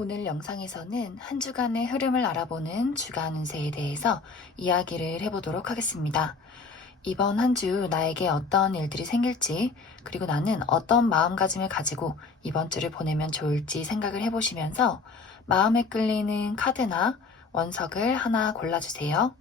오늘 영상에서는 한 주간의 흐름을 알아보는 주간 운세에 대해서 이야기를 해보도록 하겠습니다. 이번 한 주 나에게 어떤 일들이 생길지, 그리고 나는 어떤 마음가짐을 가지고 이번 주를 보내면 좋을지 생각을 해보시면서 마음에 끌리는 카드나 원석을 하나 골라주세요.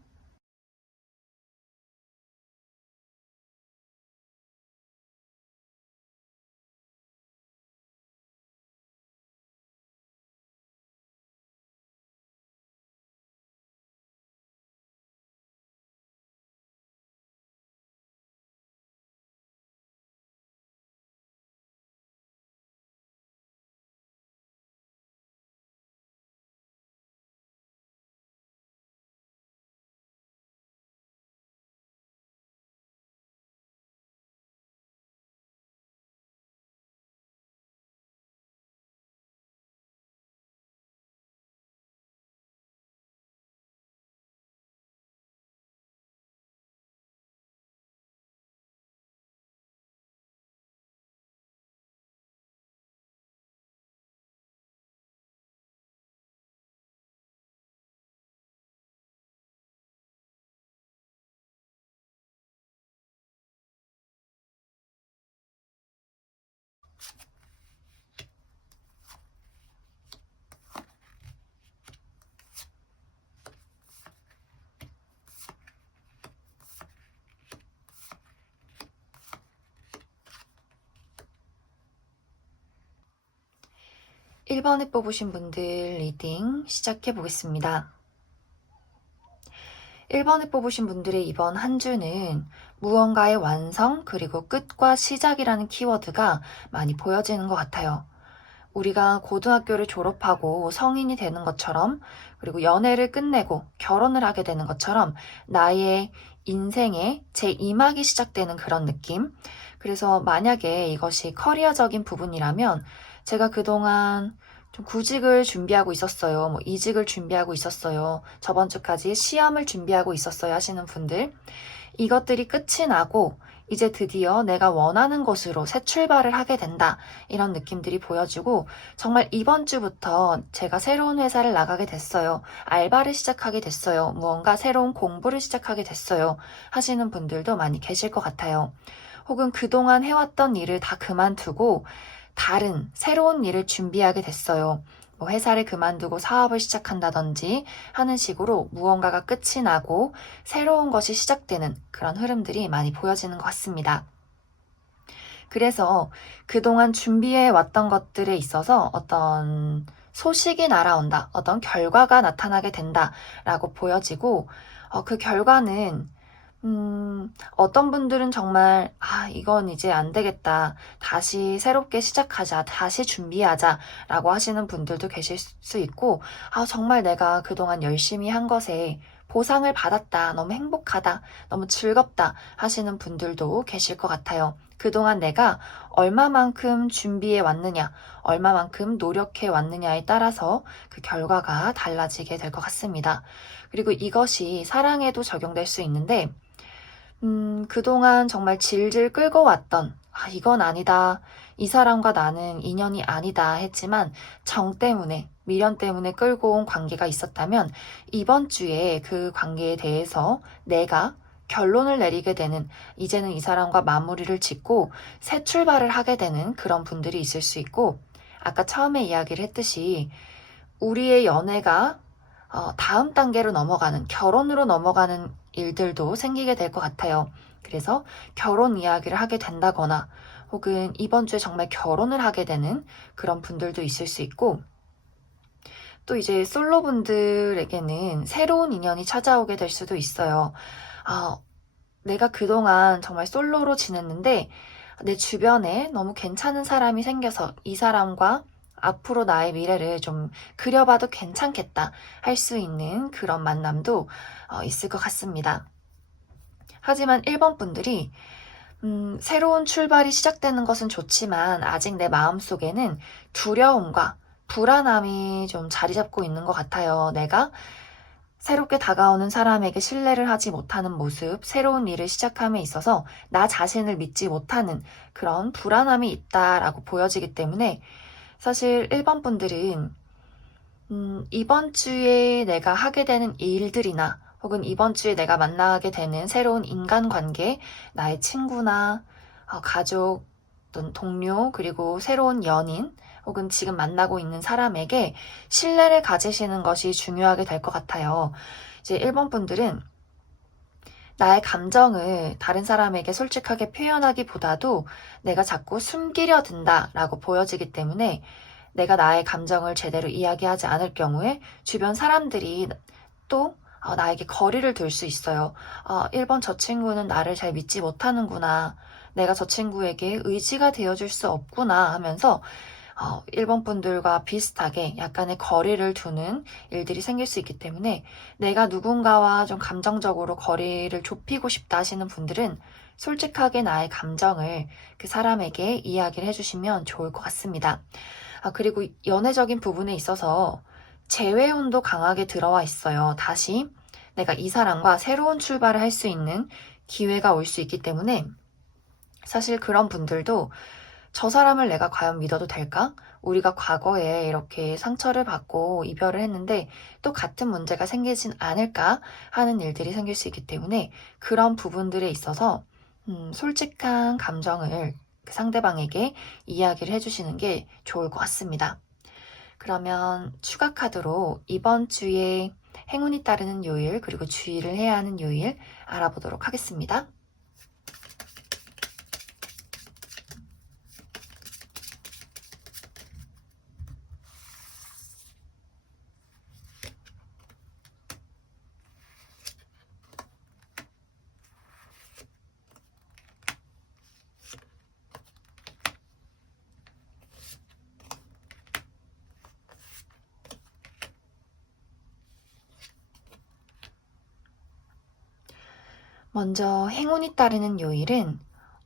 1번에 뽑으신 분들 리딩 시작해 보겠습니다. 1번에 뽑으신 분들의 이번 한 주는 무언가의 완성 그리고 끝과 시작이라는 키워드가 많이 보여지는 것 같아요. 우리가 고등학교를 졸업하고 성인이 되는 것처럼, 그리고 연애를 끝내고 결혼을 하게 되는 것처럼 나의 인생의 제2막이 시작되는 그런 느낌. 그래서 만약에 이것이 커리어적인 부분이라면 제가 그동안 좀 구직을 준비하고 있었어요. 이직을 준비하고 있었어요. 저번 주까지 시험을 준비하고 있었어요 하시는 분들, 이것들이 끝이 나고 이제 드디어 내가 원하는 곳으로 새 출발을 하게 된다. 이런 느낌들이 보여지고, 정말 이번 주부터 제가 새로운 회사를 나가게 됐어요. 알바를 시작하게 됐어요. 무언가 새로운 공부를 시작하게 됐어요. 하시는 분들도 많이 계실 것 같아요. 혹은 그동안 해왔던 일을 다 그만두고 다른 새로운 일을 준비하게 됐어요. 회사를 그만두고 사업을 시작한다든지 하는 식으로 무언가가 끝이 나고 새로운 것이 시작되는 그런 흐름들이 많이 보여지는 것 같습니다. 그래서 그동안 준비해 왔던 것들에 있어서 어떤 소식이 날아온다, 어떤 결과가 나타나게 된다라고 보여지고, 그 결과는 어떤 분들은 정말, 이건 이제 안 되겠다. 다시 새롭게 시작하자. 다시 준비하자. 라고 하시는 분들도 계실 수 있고, 정말 내가 그동안 열심히 한 것에 보상을 받았다. 너무 행복하다. 너무 즐겁다. 하시는 분들도 계실 것 같아요. 그동안 내가 얼마만큼 준비해 왔느냐, 얼마만큼 노력해 왔느냐에 따라서 그 결과가 달라지게 될 것 같습니다. 그리고 이것이 사랑에도 적용될 수 있는데, 그동안 정말 질질 끌고 왔던, 이건 아니다. 이 사람과 나는 인연이 아니다 했지만 정 때문에, 미련 때문에 끌고 온 관계가 있었다면 이번 주에 그 관계에 대해서 내가 결론을 내리게 되는, 이제는 이 사람과 마무리를 짓고 새 출발을 하게 되는 그런 분들이 있을 수 있고, 아까 처음에 이야기를 했듯이 우리의 연애가 다음 단계로 넘어가는, 결혼으로 넘어가는 일들도 생기게 될 것 같아요. 그래서 결혼 이야기를 하게 된다거나, 혹은 이번 주에 정말 결혼을 하게 되는 그런 분들도 있을 수 있고, 또 이제 솔로 분들에게는 새로운 인연이 찾아오게 될 수도 있어요. 내가 그동안 정말 솔로로 지냈는데 내 주변에 너무 괜찮은 사람이 생겨서 이 사람과 앞으로 나의 미래를 좀 그려봐도 괜찮겠다 할 수 있는 그런 만남도 있을 것 같습니다. 하지만 1번 분들이 새로운 출발이 시작되는 것은 좋지만 아직 내 마음속에는 두려움과 불안함이 좀 자리 잡고 있는 것 같아요. 내가 새롭게 다가오는 사람에게 신뢰를 하지 못하는 모습, 새로운 일을 시작함에 있어서 나 자신을 믿지 못하는 그런 불안함이 있다라고 보여지기 때문에, 사실 1번 분들은 이번 주에 내가 하게 되는 일들이나 혹은 이번 주에 내가 만나게 되는 새로운 인간관계, 나의 친구나 가족, 어떤 동료, 그리고 새로운 연인, 혹은 지금 만나고 있는 사람에게 신뢰를 가지시는 것이 중요하게 될 것 같아요. 이제 1번 분들은 나의 감정을 다른 사람에게 솔직하게 표현하기보다도 내가 자꾸 숨기려 든다라고 보여지기 때문에 내가 나의 감정을 제대로 이야기하지 않을 경우에 주변 사람들이 또 나에게 거리를 둘 수 있어요. 1번 저 친구는 나를 잘 믿지 못하는구나. 내가 저 친구에게 의지가 되어줄 수 없구나 하면서 1번 분들과 비슷하게 약간의 거리를 두는 일들이 생길 수 있기 때문에 내가 누군가와 좀 감정적으로 거리를 좁히고 싶다 하시는 분들은 솔직하게 나의 감정을 그 사람에게 이야기를 해주시면 좋을 것 같습니다. 그리고 연애적인 부분에 있어서 재회운도 강하게 들어와 있어요. 다시 내가 이 사람과 새로운 출발을 할 수 있는 기회가 올 수 있기 때문에 사실 그런 분들도 저 사람을 내가 과연 믿어도 될까? 우리가 과거에 이렇게 상처를 받고 이별을 했는데 또 같은 문제가 생기진 않을까 하는 일들이 생길 수 있기 때문에 그런 부분들에 있어서 솔직한 감정을 그 상대방에게 이야기를 해주시는 게 좋을 것 같습니다. 그러면 추가 카드로 이번 주에 행운이 따르는 요일 그리고 주의를 해야 하는 요일 알아보도록 하겠습니다. 먼저 행운이 따르는 요일은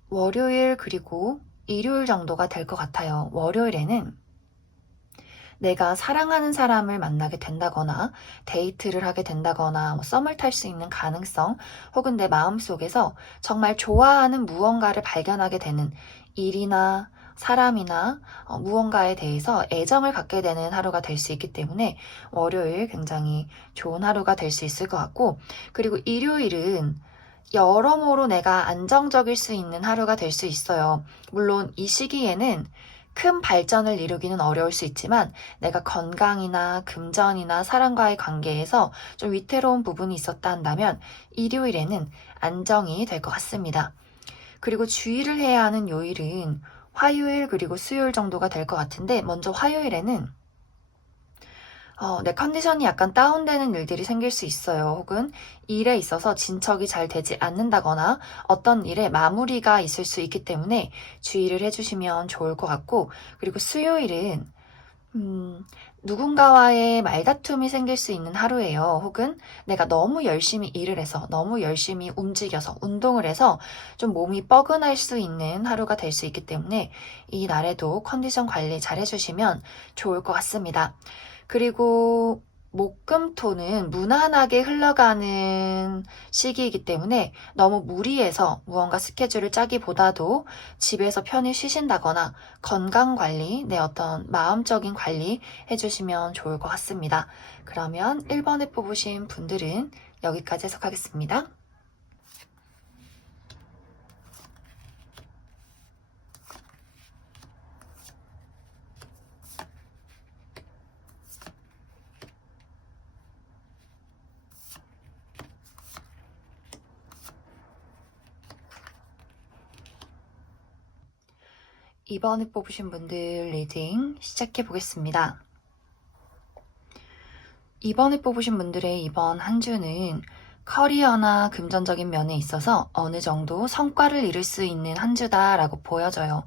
월요일 그리고 일요일 정도가 될 것 같아요. 월요일에는 내가 사랑하는 사람을 만나게 된다거나 데이트를 하게 된다거나 썸을 탈 수 있는 가능성 혹은 내 마음속에서 정말 좋아하는 무언가를 발견하게 되는 일이나 사람이나 무언가에 대해서 애정을 갖게 되는 하루가 될 수 있기 때문에 월요일 굉장히 좋은 하루가 될 수 있을 것 같고, 그리고 일요일은 여러모로 내가 안정적일 수 있는 하루가 될 수 있어요. 물론 이 시기에는 큰 발전을 이루기는 어려울 수 있지만 내가 건강이나 금전이나 사람과의 관계에서 좀 위태로운 부분이 있었다 한다면 일요일에는 안정이 될 것 같습니다. 그리고 주의를 해야 하는 요일은 화요일 그리고 수요일 정도가 될 것 같은데, 먼저 화요일에는 내 컨디션이 약간 다운되는 일들이 생길 수 있어요. 혹은 일에 있어서 진척이 잘 되지 않는다거나 어떤 일에 마무리가 있을 수 있기 때문에 주의를 해주시면 좋을 것 같고, 그리고 수요일은 누군가와의 말다툼이 생길 수 있는 하루예요. 혹은 내가 너무 열심히 일을 해서, 너무 열심히 움직여서, 운동을 해서 좀 몸이 뻐근할 수 있는 하루가 될 수 있기 때문에 이 날에도 컨디션 관리 잘 해주시면 좋을 것 같습니다. 그리고 목금토는 무난하게 흘러가는 시기이기 때문에 너무 무리해서 무언가 스케줄을 짜기보다도 집에서 편히 쉬신다거나 건강관리, 내 어떤 마음적인 관리 해주시면 좋을 것 같습니다. 그러면 1번에 뽑으신 분들은 여기까지 해석하겠습니다. 이번에 뽑으신 분들 리딩 시작해 보겠습니다. 이번에 뽑으신 분들의 이번 한 주는 커리어나 금전적인 면에 있어서 어느 정도 성과를 이룰 수 있는 한 주다라고 보여져요.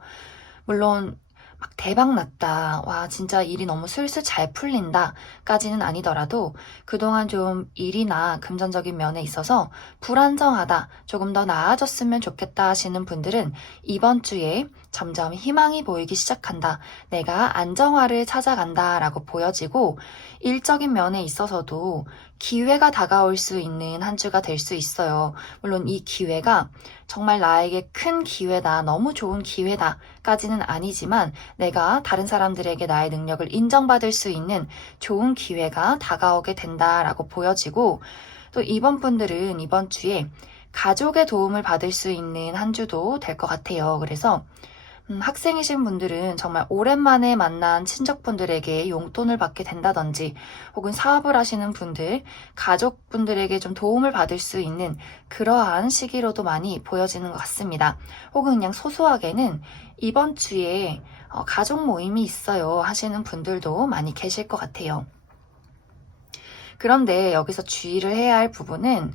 물론 막 대박 났다, 와 진짜 일이 너무 술술 잘 풀린다 까지는 아니더라도 그동안 좀 일이나 금전적인 면에 있어서 불안정하다, 조금 더 나아졌으면 좋겠다 하시는 분들은 이번 주에 점점 희망이 보이기 시작한다. 내가 안정화를 찾아간다 라고 보여지고 일적인 면에 있어서도 기회가 다가올 수 있는 한 주가 될 수 있어요. 물론 이 기회가 정말 나에게 큰 기회다, 너무 좋은 기회다 까지는 아니지만 내가 다른 사람들에게 나의 능력을 인정받을 수 있는 좋은 기회가 다가오게 된다라고 보여지고 또 이번 분들은 이번 주에 가족의 도움을 받을 수 있는 한 주도 될 것 같아요. 그래서 학생이신 분들은 정말 오랜만에 만난 친척분들에게 용돈을 받게 된다든지 혹은 사업을 하시는 분들, 가족분들에게 좀 도움을 받을 수 있는 그러한 시기로도 많이 보여지는 것 같습니다. 혹은 그냥 소소하게는 이번 주에 가족 모임이 있어요 하시는 분들도 많이 계실 것 같아요. 그런데 여기서 주의를 해야 할 부분은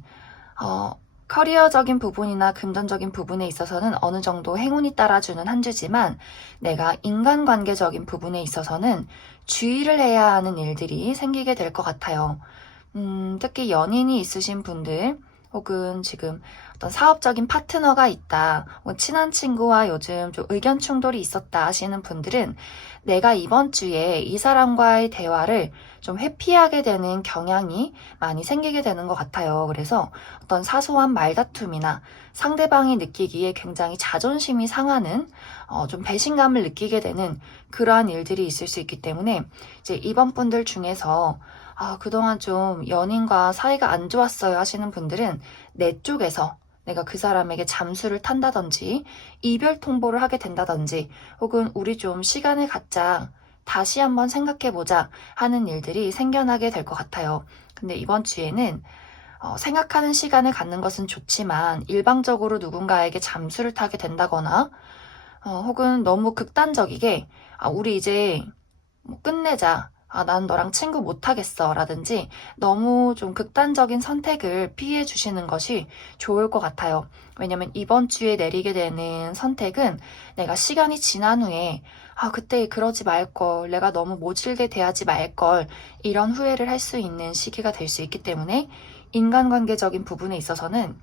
커리어적인 부분이나 금전적인 부분에 있어서는 어느 정도 행운이 따라주는 한 주지만 내가 인간관계적인 부분에 있어서는 주의를 해야 하는 일들이 생기게 될 것 같아요. 특히 연인이 있으신 분들 혹은 지금 어떤 사업적인 파트너가 있다, 친한 친구와 요즘 좀 의견 충돌이 있었다 하시는 분들은 내가 이번 주에 이 사람과의 대화를 좀 회피하게 되는 경향이 많이 생기게 되는 것 같아요. 그래서 어떤 사소한 말다툼이나 상대방이 느끼기에 굉장히 자존심이 상하는 좀 배신감을 느끼게 되는 그러한 일들이 있을 수 있기 때문에 이제 이번 분들 중에서 그동안 좀 연인과 사이가 안 좋았어요 하시는 분들은 내 쪽에서 내가 그 사람에게 잠수를 탄다든지 이별 통보를 하게 된다든지 혹은 우리 좀 시간을 갖자 다시 한번 생각해보자 하는 일들이 생겨나게 될 것 같아요. 근데 이번 주에는 생각하는 시간을 갖는 것은 좋지만 일방적으로 누군가에게 잠수를 타게 된다거나 혹은 너무 극단적이게 우리 이제 뭐 끝내자. 난 너랑 친구 못하겠어. 라든지 너무 좀 극단적인 선택을 피해 주시는 것이 좋을 것 같아요. 왜냐면 이번 주에 내리게 되는 선택은 내가 시간이 지난 후에 그때 그러지 말걸. 내가 너무 모질게 대하지 말걸. 이런 후회를 할 수 있는 시기가 될 수 있기 때문에 인간관계적인 부분에 있어서는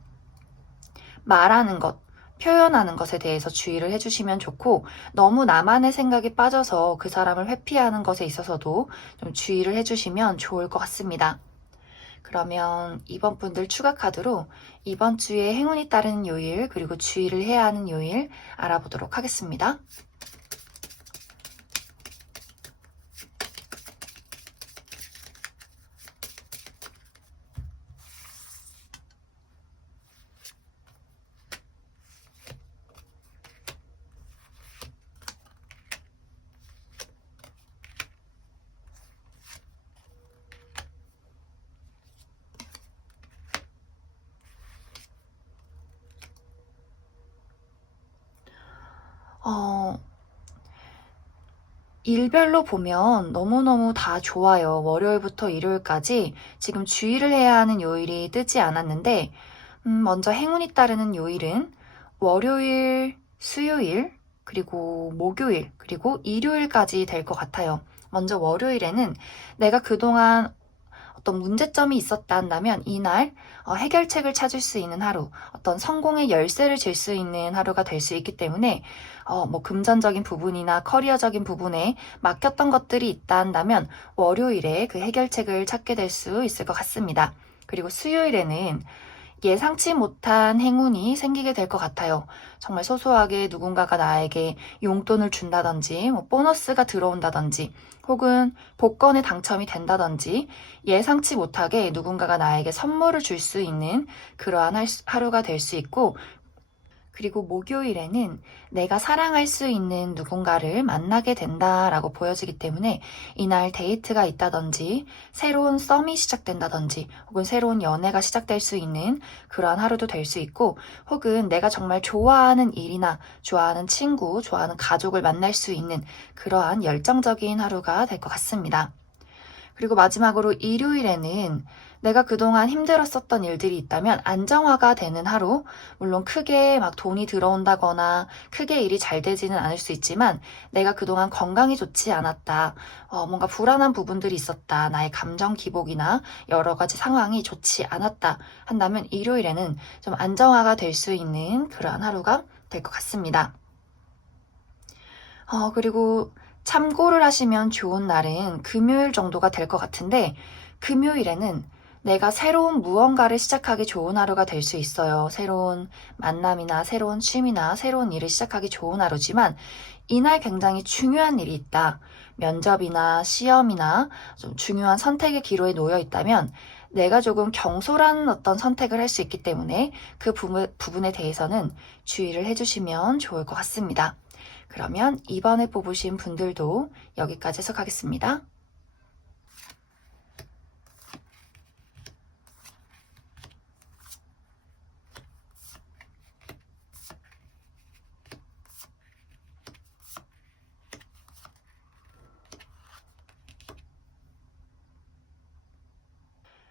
말하는 것, 표현하는 것에 대해서 주의를 해주시면 좋고 너무 나만의 생각에 빠져서 그 사람을 회피하는 것에 있어서도 좀 주의를 해주시면 좋을 것 같습니다. 그러면 이번 분들 추가 카드로 이번 주에 행운이 따르는 요일 그리고 주의를 해야 하는 요일 알아보도록 하겠습니다. 일별로 보면 너무너무 다 좋아요. 월요일부터 일요일까지 지금 주의를 해야 하는 요일이 뜨지 않았는데 먼저 행운이 따르는 요일은 월요일, 수요일, 그리고 목요일, 그리고 일요일까지 될 것 같아요. 먼저 월요일에는 내가 그동안 어떤 문제점이 있었다 한다면 이날 해결책을 찾을 수 있는 하루, 어떤 성공의 열쇠를 쥘 수 있는 하루가 될 수 있기 때문에 뭐 금전적인 부분이나 커리어적인 부분에 막혔던 것들이 있다 한다면 월요일에 그 해결책을 찾게 될 수 있을 것 같습니다. 그리고 수요일에는 예상치 못한 행운이 생기게 될 것 같아요. 정말 소소하게 누군가가 나에게 용돈을 준다든지, 뭐 보너스가 들어온다든지, 혹은 복권에 당첨이 된다든지, 예상치 못하게 누군가가 나에게 선물을 줄 수 있는 그러한 하루가 될 수 있고, 그리고 목요일에는 내가 사랑할 수 있는 누군가를 만나게 된다라고 보여지기 때문에 이날 데이트가 있다든지 새로운 썸이 시작된다든지 혹은 새로운 연애가 시작될 수 있는 그러한 하루도 될 수 있고 혹은 내가 정말 좋아하는 일이나 좋아하는 친구, 좋아하는 가족을 만날 수 있는 그러한 열정적인 하루가 될 것 같습니다. 그리고 마지막으로 일요일에는 내가 그동안 힘들었었던 일들이 있다면 안정화가 되는 하루, 물론 크게 막 돈이 들어온다거나 크게 일이 잘 되지는 않을 수 있지만 내가 그동안 건강이 좋지 않았다, 뭔가 불안한 부분들이 있었다, 나의 감정 기복이나 여러 가지 상황이 좋지 않았다 한다면 일요일에는 좀 안정화가 될 수 있는 그러한 하루가 될 것 같습니다. 그리고 참고를 하시면 좋은 날은 금요일 정도가 될 것 같은데, 금요일에는 내가 새로운 무언가를 시작하기 좋은 하루가 될 수 있어요. 새로운 만남이나 새로운 취미나 새로운 일을 시작하기 좋은 하루지만, 이날 굉장히 중요한 일이 있다. 면접이나 시험이나 좀 중요한 선택의 기로에 놓여 있다면, 내가 조금 경솔한 어떤 선택을 할 수 있기 때문에 그 부분에 대해서는 주의를 해주시면 좋을 것 같습니다. 그러면 이번에 뽑으신 분들도 여기까지 해석하겠습니다.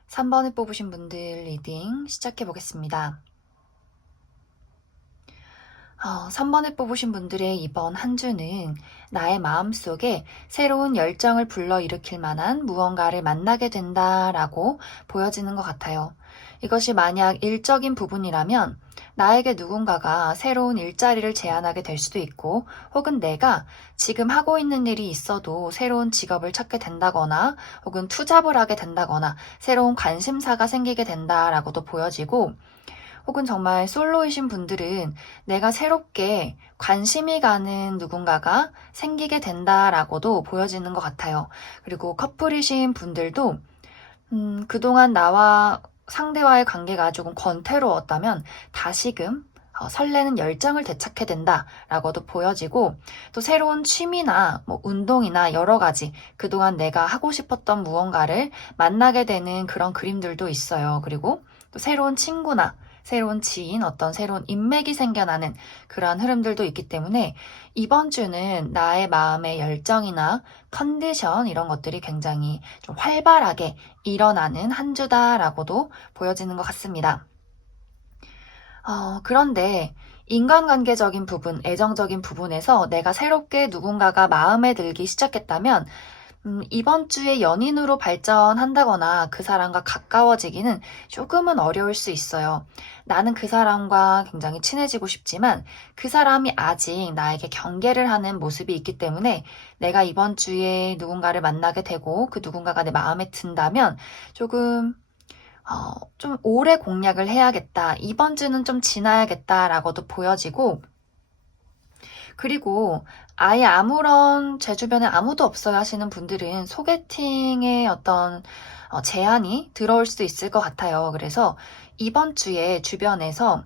삼 번에 뽑으신 분들 리딩 시작해 보겠습니다. 3번에 뽑으신 분들의 이번 한 주는 나의 마음속에 새로운 열정을 불러일으킬 만한 무언가를 만나게 된다라고 보여지는 것 같아요. 이것이 만약 일적인 부분이라면 나에게 누군가가 새로운 일자리를 제안하게 될 수도 있고, 혹은 내가 지금 하고 있는 일이 있어도 새로운 직업을 찾게 된다거나, 혹은 투잡을 하게 된다거나, 새로운 관심사가 생기게 된다라고도 보여지고, 혹은 정말 솔로이신 분들은 내가 새롭게 관심이 가는 누군가가 생기게 된다라고도 보여지는 것 같아요. 그리고 커플이신 분들도 그동안 나와 상대와의 관계가 조금 권태로웠다면 다시금 설레는 열정을 되찾게 된다라고도 보여지고, 또 새로운 취미나 뭐 운동이나 여러 가지 그동안 내가 하고 싶었던 무언가를 만나게 되는 그런 그림들도 있어요. 그리고 또 새로운 친구나 새로운 지인, 어떤 새로운 인맥이 생겨나는 그러한 흐름들도 있기 때문에 이번 주는 나의 마음의 열정이나 컨디션 이런 것들이 굉장히 좀 활발하게 일어나는 한 주다라고도 보여지는 것 같습니다. 그런데 인간관계적인 부분, 애정적인 부분에서 내가 새롭게 누군가가 마음에 들기 시작했다면 이번 주에 연인으로 발전한다거나 그 사람과 가까워지기는 조금은 어려울 수 있어요. 나는 그 사람과 굉장히 친해지고 싶지만 그 사람이 아직 나에게 경계를 하는 모습이 있기 때문에 내가 이번 주에 누군가를 만나게 되고 그 누군가가 내 마음에 든다면 조금 좀 오래 공략을 해야겠다. 이번 주는 좀 지나야겠다라고도 보여지고, 그리고 아예 아무런 제 주변에 아무도 없어요 하시는 분들은 소개팅의 어떤 제안이 들어올 수도 있을 것 같아요. 그래서 이번 주에 주변에서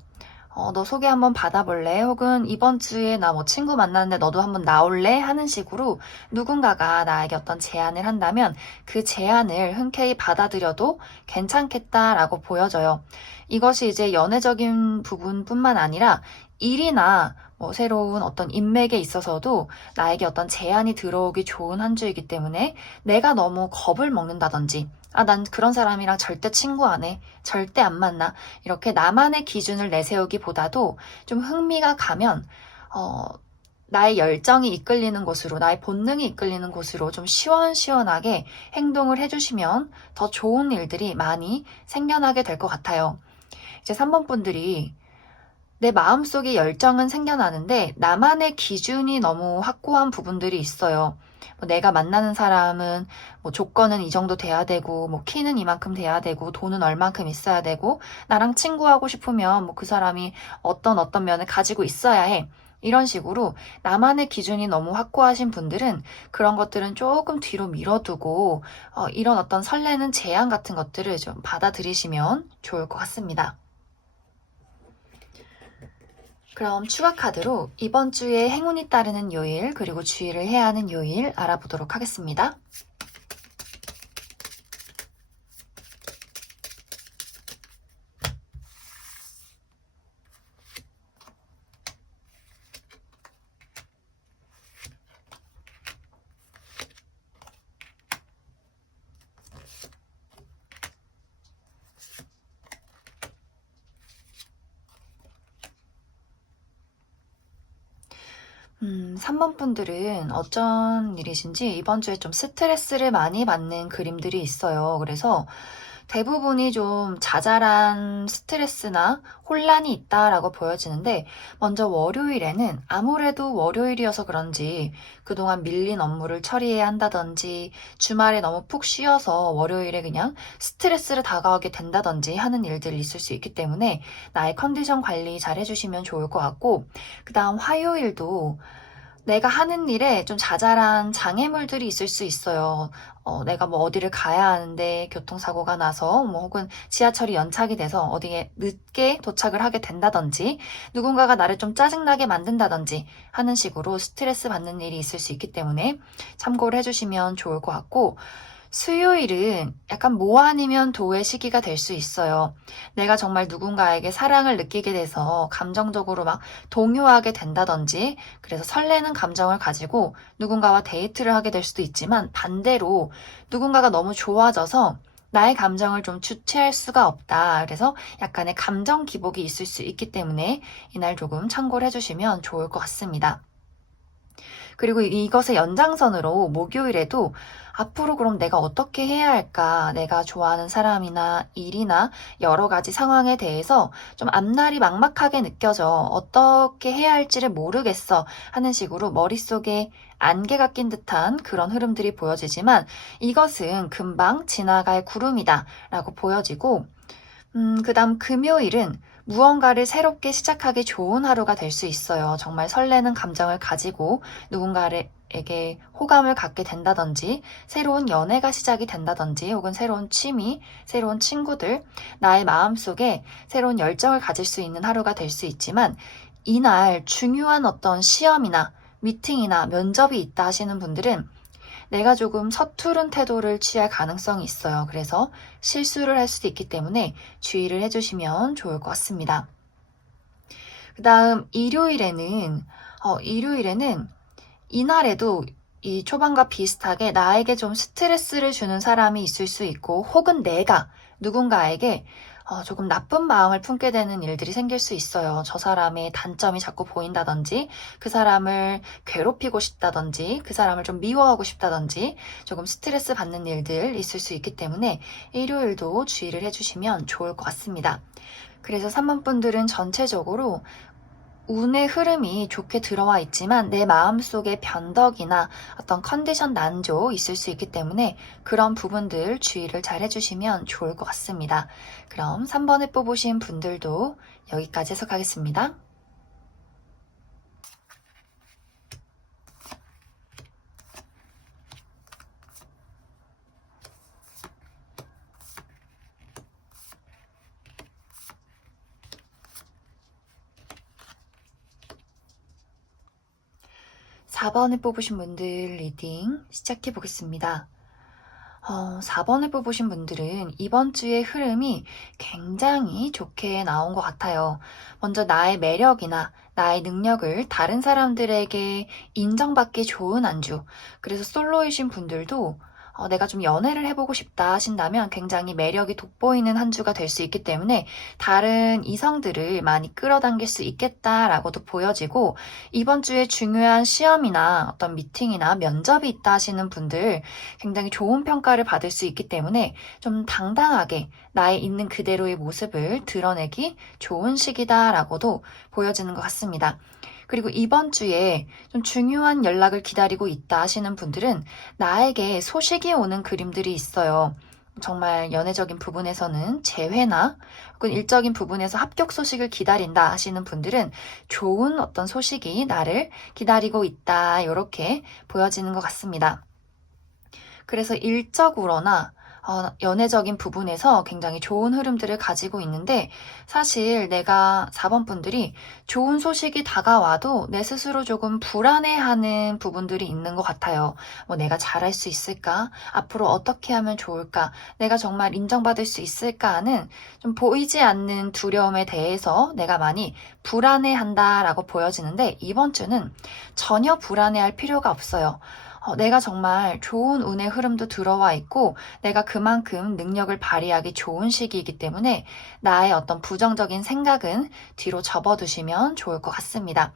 너 소개 한번 받아볼래? 혹은 이번 주에 나 뭐 친구 만났는데 너도 한번 나올래? 하는 식으로 누군가가 나에게 어떤 제안을 한다면 그 제안을 흔쾌히 받아들여도 괜찮겠다라고 보여져요. 이것이 이제 연애적인 부분뿐만 아니라 일이나 뭐 새로운 어떤 인맥에 있어서도 나에게 어떤 제안이 들어오기 좋은 한 주이기 때문에 내가 너무 겁을 먹는다든지, 난 그런 사람이랑 절대 친구 안 해. 절대 안 만나. 이렇게 나만의 기준을 내세우기보다도 좀 흥미가 가면, 나의 열정이 이끌리는 곳으로, 나의 본능이 이끌리는 곳으로 좀 시원시원하게 행동을 해주시면 더 좋은 일들이 많이 생겨나게 될 것 같아요. 이제 3번 분들이 내 마음속에 열정은 생겨나는데 나만의 기준이 너무 확고한 부분들이 있어요. 내가 만나는 사람은 뭐 조건은 이 정도 돼야 되고, 뭐 키는 이만큼 돼야 되고, 돈은 얼만큼 있어야 되고, 나랑 친구하고 싶으면 뭐 그 사람이 어떤 면을 가지고 있어야 해. 이런 식으로 나만의 기준이 너무 확고하신 분들은 그런 것들은 조금 뒤로 밀어두고 이런 어떤 설레는 제안 같은 것들을 좀 받아들이시면 좋을 것 같습니다. 그럼 추가 카드로 이번 주에 행운이 따르는 요일, 그리고 주의를 해야 하는 요일 알아보도록 하겠습니다. 음, 3번 분들은 어쩐 일이신지 이번 주에 좀 스트레스를 많이 받는 그림들이 있어요. 그래서 대부분이 좀 자잘한 스트레스나 혼란이 있다라고 보여지는데, 먼저 월요일에는 아무래도 월요일이어서 그런지 그동안 밀린 업무를 처리해야 한다든지, 주말에 너무 푹 쉬어서 월요일에 그냥 스트레스를 다가오게 된다든지 하는 일들이 있을 수 있기 때문에 나의 컨디션 관리 잘 해주시면 좋을 것 같고, 그 다음 화요일도 내가 하는 일에 좀 자잘한 장애물들이 있을 수 있어요. 내가 뭐 어디를 가야 하는데 교통사고가 나서 뭐 혹은 지하철이 연착이 돼서 어디에 늦게 도착을 하게 된다든지, 누군가가 나를 좀 짜증나게 만든다든지 하는 식으로 스트레스 받는 일이 있을 수 있기 때문에 참고를 해주시면 좋을 것 같고, 수요일은 약간 모 아니면 도의 시기가 될 수 있어요. 내가 정말 누군가에게 사랑을 느끼게 돼서 감정적으로 막 동요하게 된다든지, 그래서 설레는 감정을 가지고 누군가와 데이트를 하게 될 수도 있지만, 반대로 누군가가 너무 좋아져서 나의 감정을 좀 주체할 수가 없다. 그래서 약간의 감정 기복이 있을 수 있기 때문에 이날 조금 참고를 해주시면 좋을 것 같습니다. 그리고 이것의 연장선으로 목요일에도 앞으로 그럼 내가 어떻게 해야 할까? 내가 좋아하는 사람이나 일이나 여러 가지 상황에 대해서 좀 앞날이 막막하게 느껴져. 어떻게 해야 할지를 모르겠어. 하는 식으로 머릿속에 안개가 낀 듯한 그런 흐름들이 보여지지만, 이것은 금방 지나갈 구름이다 라고 보여지고, 그 다음 금요일은 무언가를 새롭게 시작하기 좋은 하루가 될 수 있어요. 정말 설레는 감정을 가지고 누군가에게 호감을 갖게 된다든지, 새로운 연애가 시작이 된다든지, 혹은 새로운 취미, 새로운 친구들, 나의 마음속에 새로운 열정을 가질 수 있는 하루가 될 수 있지만, 이날 중요한 어떤 시험이나 미팅이나 면접이 있다 하시는 분들은 내가 조금 서투른 태도를 취할 가능성이 있어요. 그래서 실수를 할 수도 있기 때문에 주의를 해주시면 좋을 것 같습니다. 그 다음 일요일에는 이날에도 이 초반과 비슷하게 나에게 좀 스트레스를 주는 사람이 있을 수 있고, 혹은 내가 누군가에게 조금 나쁜 마음을 품게 되는 일들이 생길 수 있어요. 저 사람의 단점이 자꾸 보인다든지, 그 사람을 괴롭히고 싶다든지, 그 사람을 좀 미워하고 싶다든지, 조금 스트레스 받는 일들 있을 수 있기 때문에 일요일도 주의를 해주시면 좋을 것 같습니다. 그래서 3번 분들은 전체적으로 운의 흐름이 좋게 들어와 있지만 내 마음속에 변덕이나 어떤 컨디션 난조 있을 수 있기 때문에 그런 부분들 주의를 잘 해주시면 좋을 것 같습니다. 그럼 3번을 뽑으신 분들도 여기까지 해석하겠습니다. 4번을 뽑으신 분들 리딩 시작해 보겠습니다. 4번을 뽑으신 분들은 이번 주의 흐름이 굉장히 좋게 나온 것 같아요. 먼저 나의 매력이나 나의 능력을 다른 사람들에게 인정받기 좋은 안주. 그래서 솔로이신 분들도 내가 좀 연애를 해보고 싶다 하신다면 굉장히 매력이 돋보이는 한 주가 될 수 있기 때문에 다른 이성들을 많이 끌어당길 수 있겠다라고도 보여지고, 이번 주에 중요한 시험이나 어떤 미팅이나 면접이 있다 하시는 분들 굉장히 좋은 평가를 받을 수 있기 때문에 좀 당당하게 나의 있는 그대로의 모습을 드러내기 좋은 시기다라고도 보여지는 것 같습니다. 그리고 이번 주에 좀 중요한 연락을 기다리고 있다 하시는 분들은 나에게 소식이 오는 그림들이 있어요. 정말 연애적인 부분에서는 재회나 혹은 일적인 부분에서 합격 소식을 기다린다 하시는 분들은 좋은 어떤 소식이 나를 기다리고 있다, 이렇게 보여지는 것 같습니다. 그래서 일적으로나 연애적인 부분에서 굉장히 좋은 흐름들을 가지고 있는데, 사실 내가 4번 분들이 좋은 소식이 다가와도 내 스스로 조금 불안해하는 부분들이 있는 것 같아요. 뭐 내가 잘할 수 있을까? 앞으로 어떻게 하면 좋을까? 내가 정말 인정받을 수 있을까 하는 좀 보이지 않는 두려움에 대해서 내가 많이 불안해한다라고 보여지는데, 이번 주는 전혀 불안해할 필요가 없어요. 내가 정말 좋은 운의 흐름도 들어와 있고 내가 그만큼 능력을 발휘하기 좋은 시기이기 때문에 나의 어떤 부정적인 생각은 뒤로 접어두시면 좋을 것 같습니다.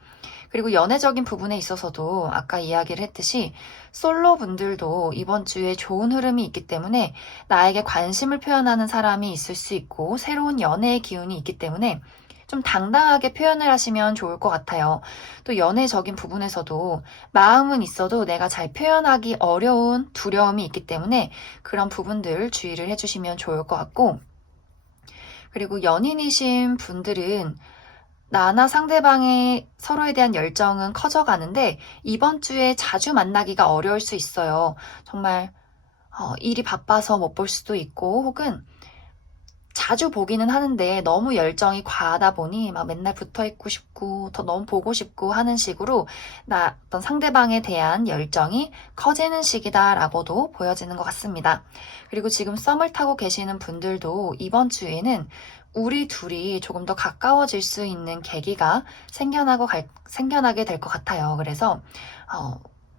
그리고 연애적인 부분에 있어서도 아까 이야기를 했듯이 솔로 분들도 이번 주에 좋은 흐름이 있기 때문에 나에게 관심을 표현하는 사람이 있을 수 있고 새로운 연애의 기운이 있기 때문에 좀 당당하게 표현을 하시면 좋을 것 같아요. 또 연애적인 부분에서도 마음은 있어도 내가 잘 표현하기 어려운 두려움이 있기 때문에 그런 부분들 주의를 해주시면 좋을 것 같고, 그리고 연인이신 분들은 나나 상대방의 서로에 대한 열정은 커져가는데 이번 주에 자주 만나기가 어려울 수 있어요. 정말 일이 바빠서 못 볼 수도 있고 혹은 자주 보기는 하는데 너무 열정이 과하다 보니 막 맨날 붙어 있고 싶고 더 너무 보고 싶고 하는 식으로 어떤 상대방에 대한 열정이 커지는 시기다라고도 보여지는 것 같습니다. 그리고 지금 썸을 타고 계시는 분들도 이번 주에는 우리 둘이 조금 더 가까워질 수 있는 계기가 생겨나게 될 것 같아요. 그래서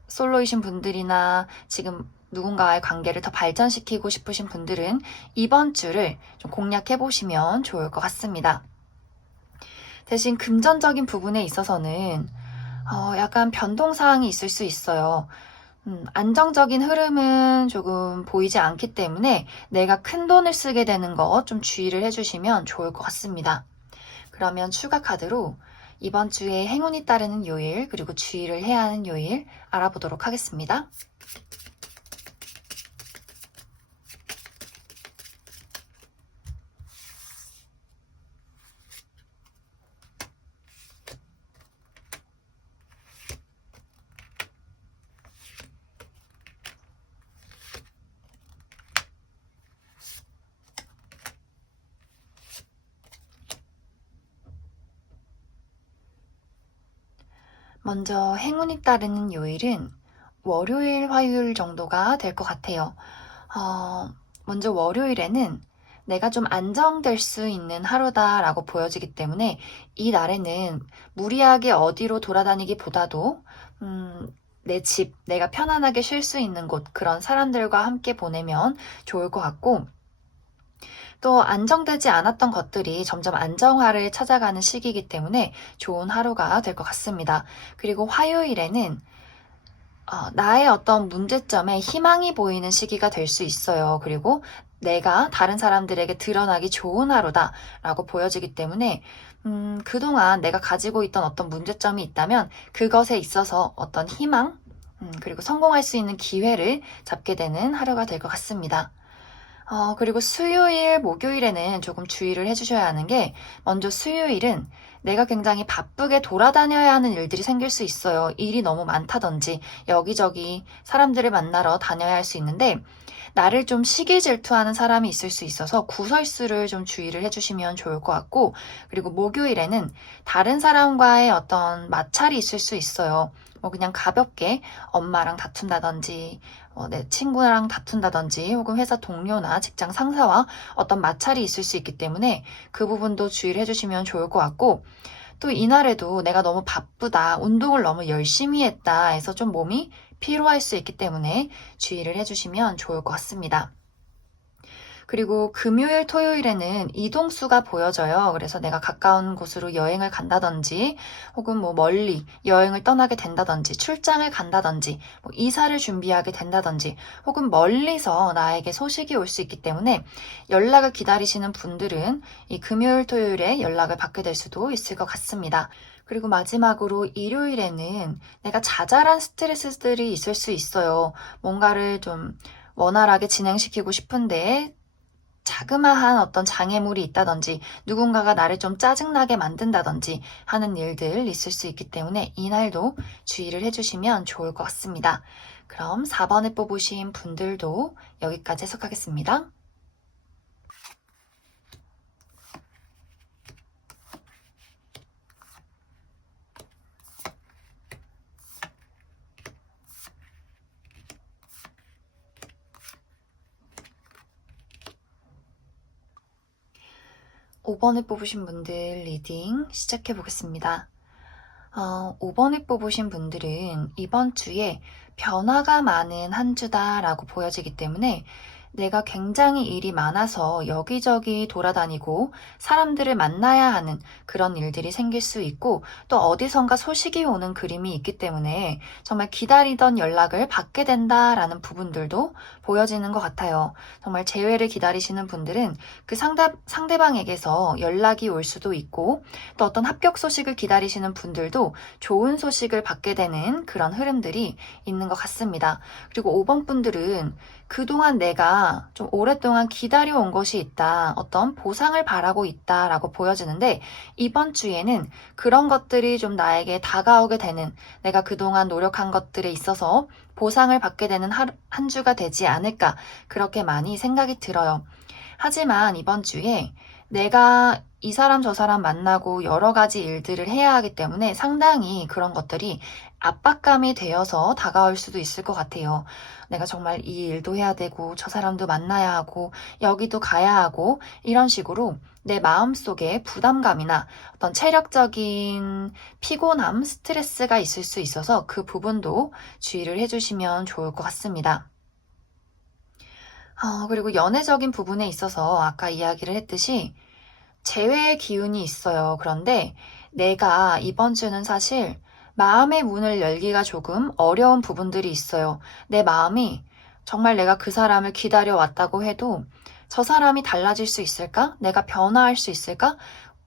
솔로이신 분들이나 지금 누군가와의 관계를 더 발전시키고 싶으신 분들은 이번 주를 좀 공략해 보시면 좋을 것 같습니다. 대신 금전적인 부분에 있어서는 약간 변동사항이 있을 수 있어요. 안정적인 흐름은 조금 보이지 않기 때문에 내가 큰 돈을 쓰게 되는 거 좀 주의를 해주시면 좋을 것 같습니다. 그러면 추가 카드로 이번 주에 행운이 따르는 요일 그리고 주의를 해야 하는 요일 알아보도록 하겠습니다. 먼저 행운이 따르는 요일은 월요일, 화요일 정도가 될 것 같아요. 먼저 월요일에는 내가 좀 안정될 수 있는 하루다라고 보여지기 때문에 이 날에는 무리하게 어디로 돌아다니기보다도 내 집, 내가 편안하게 쉴 수 있는 곳, 그런 사람들과 함께 보내면 좋을 것 같고, 또 안정되지 않았던 것들이 점점 안정화를 찾아가는 시기이기 때문에 좋은 하루가 될 것 같습니다. 그리고 화요일에는 나의 어떤 문제점에 희망이 보이는 시기가 될 수 있어요. 그리고 내가 다른 사람들에게 드러나기 좋은 하루다라고 보여지기 때문에 그동안 내가 가지고 있던 어떤 문제점이 있다면 그것에 있어서 어떤 희망, 그리고 성공할 수 있는 기회를 잡게 되는 하루가 될 것 같습니다. 그리고 수요일, 목요일에는 조금 주의를 해주셔야 하는 게, 먼저 수요일은 내가 굉장히 바쁘게 돌아다녀야 하는 일들이 생길 수 있어요. 일이 너무 많다든지, 여기저기 사람들을 만나러 다녀야 할 수 있는데, 나를 좀 시기 질투하는 사람이 있을 수 있어서 구설수를 좀 주의를 해주시면 좋을 것 같고, 그리고 목요일에는 다른 사람과의 어떤 마찰이 있을 수 있어요. 뭐 그냥 가볍게 엄마랑 다툰다든지, 내 친구랑 다툰다든지 혹은 회사 동료나 직장 상사와 어떤 마찰이 있을 수 있기 때문에 그 부분도 주의를 해주시면 좋을 것 같고, 또 이날에도 내가 너무 바쁘다, 운동을 너무 열심히 했다 해서 좀 몸이 피로할 수 있기 때문에 주의를 해주시면 좋을 것 같습니다. 그리고 금요일, 토요일에는 이동수가 보여져요. 그래서 내가 가까운 곳으로 여행을 간다든지, 혹은 뭐 멀리 여행을 떠나게 된다든지, 출장을 간다든지, 뭐 이사를 준비하게 된다든지, 혹은 멀리서 나에게 소식이 올 수 있기 때문에 연락을 기다리시는 분들은 이 금요일, 토요일에 연락을 받게 될 수도 있을 것 같습니다. 그리고 마지막으로 일요일에는 내가 자잘한 스트레스들이 있을 수 있어요. 뭔가를 좀 원활하게 진행시키고 싶은데 자그마한 어떤 장애물이 있다든지 누군가가 나를 좀 짜증나게 만든다든지 하는 일들 있을 수 있기 때문에 이날도 주의를 해주시면 좋을 것 같습니다. 그럼 4번에 뽑으신 분들도 여기까지 해석하겠습니다. 5번에 뽑으신 분들 리딩 시작해 보겠습니다. 5번에 뽑으신 분들은 이번 주에 변화가 많은 한 주다라고 보여지기 때문에 내가 굉장히 일이 많아서 여기저기 돌아다니고 사람들을 만나야 하는 그런 일들이 생길 수 있고 또 어디선가 소식이 오는 그림이 있기 때문에 정말 기다리던 연락을 받게 된다라는 부분들도 보여지는 것 같아요. 정말 재회를 기다리시는 분들은 그 상대방에게서 연락이 올 수도 있고 또 어떤 합격 소식을 기다리시는 분들도 좋은 소식을 받게 되는 그런 흐름들이 있는 것 같습니다. 그리고 5번 분들은 그동안 내가 좀 오랫동안 기다려온 것이 있다. 어떤 보상을 바라고 있다라고 보여지는데 이번 주에는 그런 것들이 좀 나에게 다가오게 되는 내가 그동안 노력한 것들에 있어서 보상을 받게 되는 한 주가 되지 않을까 그렇게 많이 생각이 들어요. 하지만 이번 주에 내가 이 사람 저 사람 만나고 여러 가지 일들을 해야 하기 때문에 상당히 그런 것들이 압박감이 되어서 다가올 수도 있을 것 같아요. 내가 정말 이 일도 해야 되고 저 사람도 만나야 하고 여기도 가야 하고 이런 식으로 내 마음속에 부담감이나 어떤 체력적인 피곤함, 스트레스가 있을 수 있어서 그 부분도 주의를 해주시면 좋을 것 같습니다. 그리고 연애적인 부분에 있어서 아까 이야기를 했듯이 재회의 기운이 있어요. 그런데 내가 이번 주는 사실 마음의 문을 열기가 조금 어려운 부분들이 있어요. 내 마음이 정말 내가 그 사람을 기다려왔다고 해도 저 사람이 달라질 수 있을까? 내가 변화할 수 있을까?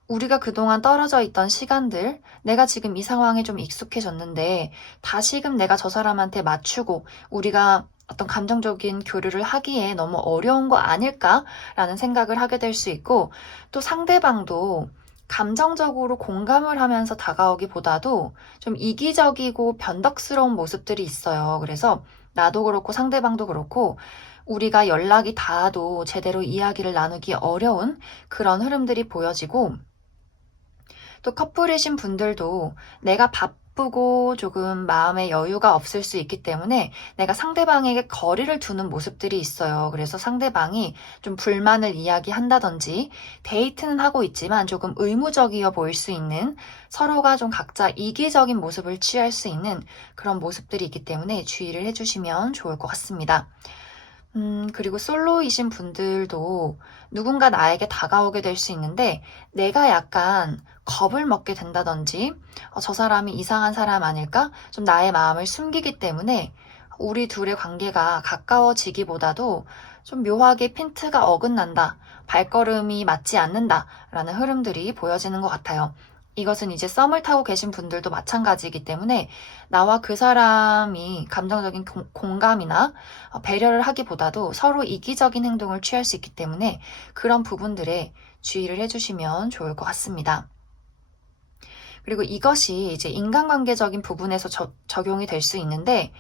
우리가 그동안 떨어져 있던 시간들, 내가 지금 이 상황에 좀 익숙해졌는데 다시금 내가 저 사람한테 맞추고 우리가 어떤 감정적인 교류를 하기에 너무 어려운 거 아닐까라는 생각을 하게 될 수 있고 또 상대방도 감정적으로 공감을 하면서 다가오기보다도 좀 이기적이고 변덕스러운 모습들이 있어요. 그래서 나도 그렇고 상대방도 그렇고 우리가 연락이 닿아도 제대로 이야기를 나누기 어려운 그런 흐름들이 보여지고 또 커플이신 분들도 내가 바쁘고 조금 마음의 여유가 없을 수 있기 때문에 내가 상대방에게 거리를 두는 모습들이 있어요. 그래서 상대방이 좀 불만을 이야기한다든지 데이트는 하고 있지만 조금 의무적이어 보일 수 있는 서로가 좀 각자 이기적인 모습을 취할 수 있는 그런 모습들이 있기 때문에 주의를 해주시면 좋을 것 같습니다. 그리고 솔로이신 분들도 누군가 나에게 다가오게 될 수 있는데 내가 약간 겁을 먹게 된다든지 저 사람이 이상한 사람 아닐까? 좀 나의 마음을 숨기기 때문에 우리 둘의 관계가 가까워지기보다도 좀 묘하게 핀트가 어긋난다, 발걸음이 맞지 않는다 라는 흐름들이 보여지는 것 같아요. 이것은 이제 썸을 타고 계신 분들도 마찬가지이기 때문에 나와 그 사람이 감정적인 공감이나 배려를 하기보다도 서로 이기적인 행동을 취할 수 있기 때문에 그런 부분들에 주의를 해주시면 좋을 것 같습니다. 그리고 이것이 이제 인간관계적인 부분에서 적용이 될 수 있는데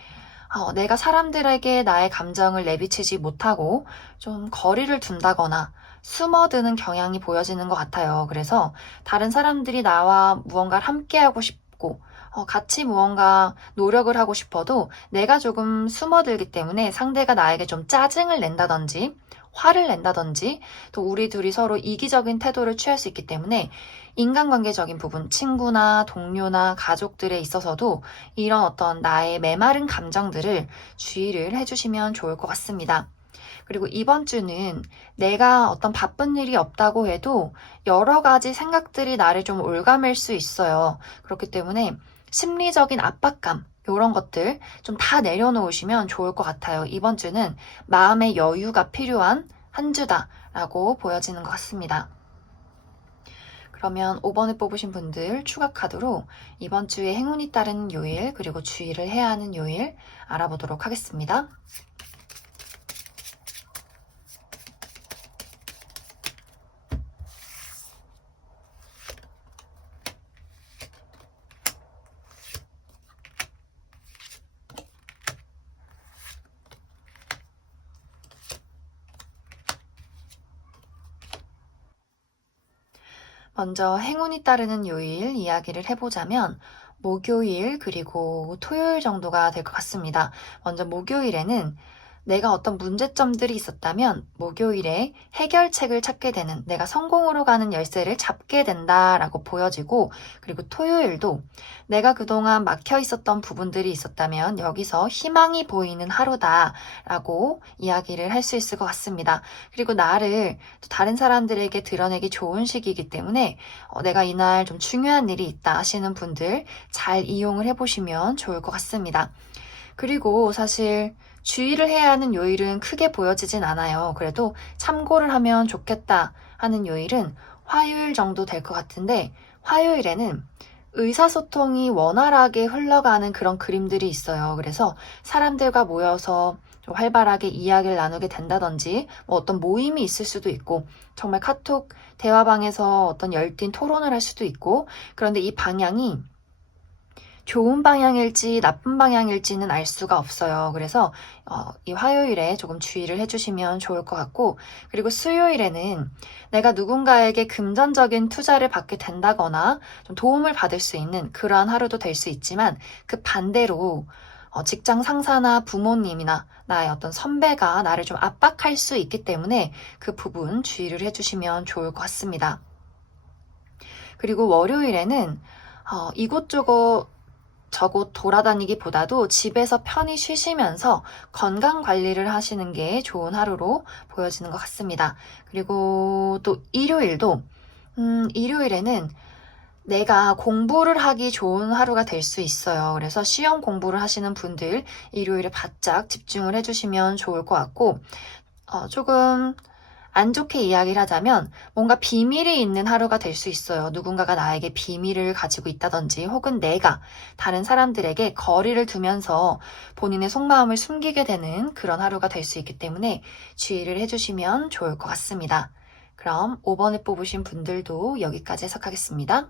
내가 사람들에게 나의 감정을 내비치지 못하고 좀 거리를 둔다거나 숨어드는 경향이 보여지는 것 같아요. 그래서 다른 사람들이 나와 무언가를 함께하고 싶고 같이 무언가 노력을 하고 싶어도 내가 조금 숨어들기 때문에 상대가 나에게 좀 짜증을 낸다든지 화를 낸다든지 또 우리 둘이 서로 이기적인 태도를 취할 수 있기 때문에 인간관계적인 부분, 친구나 동료나 가족들에 있어서도 이런 어떤 나의 메마른 감정들을 주의를 해주시면 좋을 것 같습니다. 그리고 이번 주는 내가 어떤 바쁜 일이 없다고 해도 여러 가지 생각들이 나를 좀 올가맬 수 있어요. 그렇기 때문에 심리적인 압박감, 이런 것들 좀 다 내려놓으시면 좋을 것 같아요. 이번 주는 마음의 여유가 필요한 한 주다라고 보여지는 것 같습니다. 그러면 5번을 뽑으신 분들 추가 카드로 이번 주에 행운이 따르는 요일 그리고 주의를 해야 하는 요일 알아보도록 하겠습니다. 먼저 행운이 따르는 요일 이야기를 해보자면 목요일 그리고 토요일 정도가 될 것 같습니다. 먼저 목요일에는 내가 어떤 문제점들이 있었다면 목요일에 해결책을 찾게 되는, 내가 성공으로 가는 열쇠를 잡게 된다라고 보여지고, 그리고 토요일도 내가 그동안 막혀 있었던 부분들이 있었다면 여기서 희망이 보이는 하루다라고 이야기를 할 수 있을 것 같습니다. 그리고 나를 또 다른 사람들에게 드러내기 좋은 시기이기 때문에 내가 이날 좀 중요한 일이 있다 하시는 분들 잘 이용을 해보시면 좋을 것 같습니다. 그리고 사실 주의를 해야 하는 요일은 크게 보여지진 않아요. 그래도 참고를 하면 좋겠다 하는 요일은 화요일 정도 될 것 같은데, 화요일에는 의사소통이 원활하게 흘러가는 그런 그림들이 있어요. 그래서 사람들과 모여서 좀 활발하게 이야기를 나누게 된다든지, 뭐 어떤 모임이 있을 수도 있고, 정말 카톡 대화방에서 어떤 열띤 토론을 할 수도 있고, 그런데 이 방향이 좋은 방향일지 나쁜 방향일지는 알 수가 없어요. 그래서 이 화요일에 조금 주의를 해주시면 좋을 것 같고, 그리고 수요일에는 내가 누군가에게 금전적인 투자를 받게 된다거나 좀 도움을 받을 수 있는 그러한 하루도 될 수 있지만, 그 반대로 직장 상사나 부모님이나 나의 어떤 선배가 나를 좀 압박할 수 있기 때문에 그 부분 주의를 해주시면 좋을 것 같습니다. 그리고 월요일에는 이곳저곳 저곳 돌아다니기보다도 집에서 편히 쉬시면서 건강 관리를 하시는 게 좋은 하루로 보여지는 것 같습니다. 그리고 또 일요일도, 일요일에는 내가 공부를 하기 좋은 하루가 될 수 있어요. 그래서 시험 공부를 하시는 분들 일요일에 바짝 집중을 해주시면 좋을 것 같고, 조금 안 좋게 이야기를 하자면 뭔가 비밀이 있는 하루가 될 수 있어요. 누군가가 나에게 비밀을 가지고 있다든지, 혹은 내가 다른 사람들에게 거리를 두면서 본인의 속마음을 숨기게 되는 그런 하루가 될 수 있기 때문에 주의를 해주시면 좋을 것 같습니다. 그럼 5번을 뽑으신 분들도 여기까지 해석하겠습니다.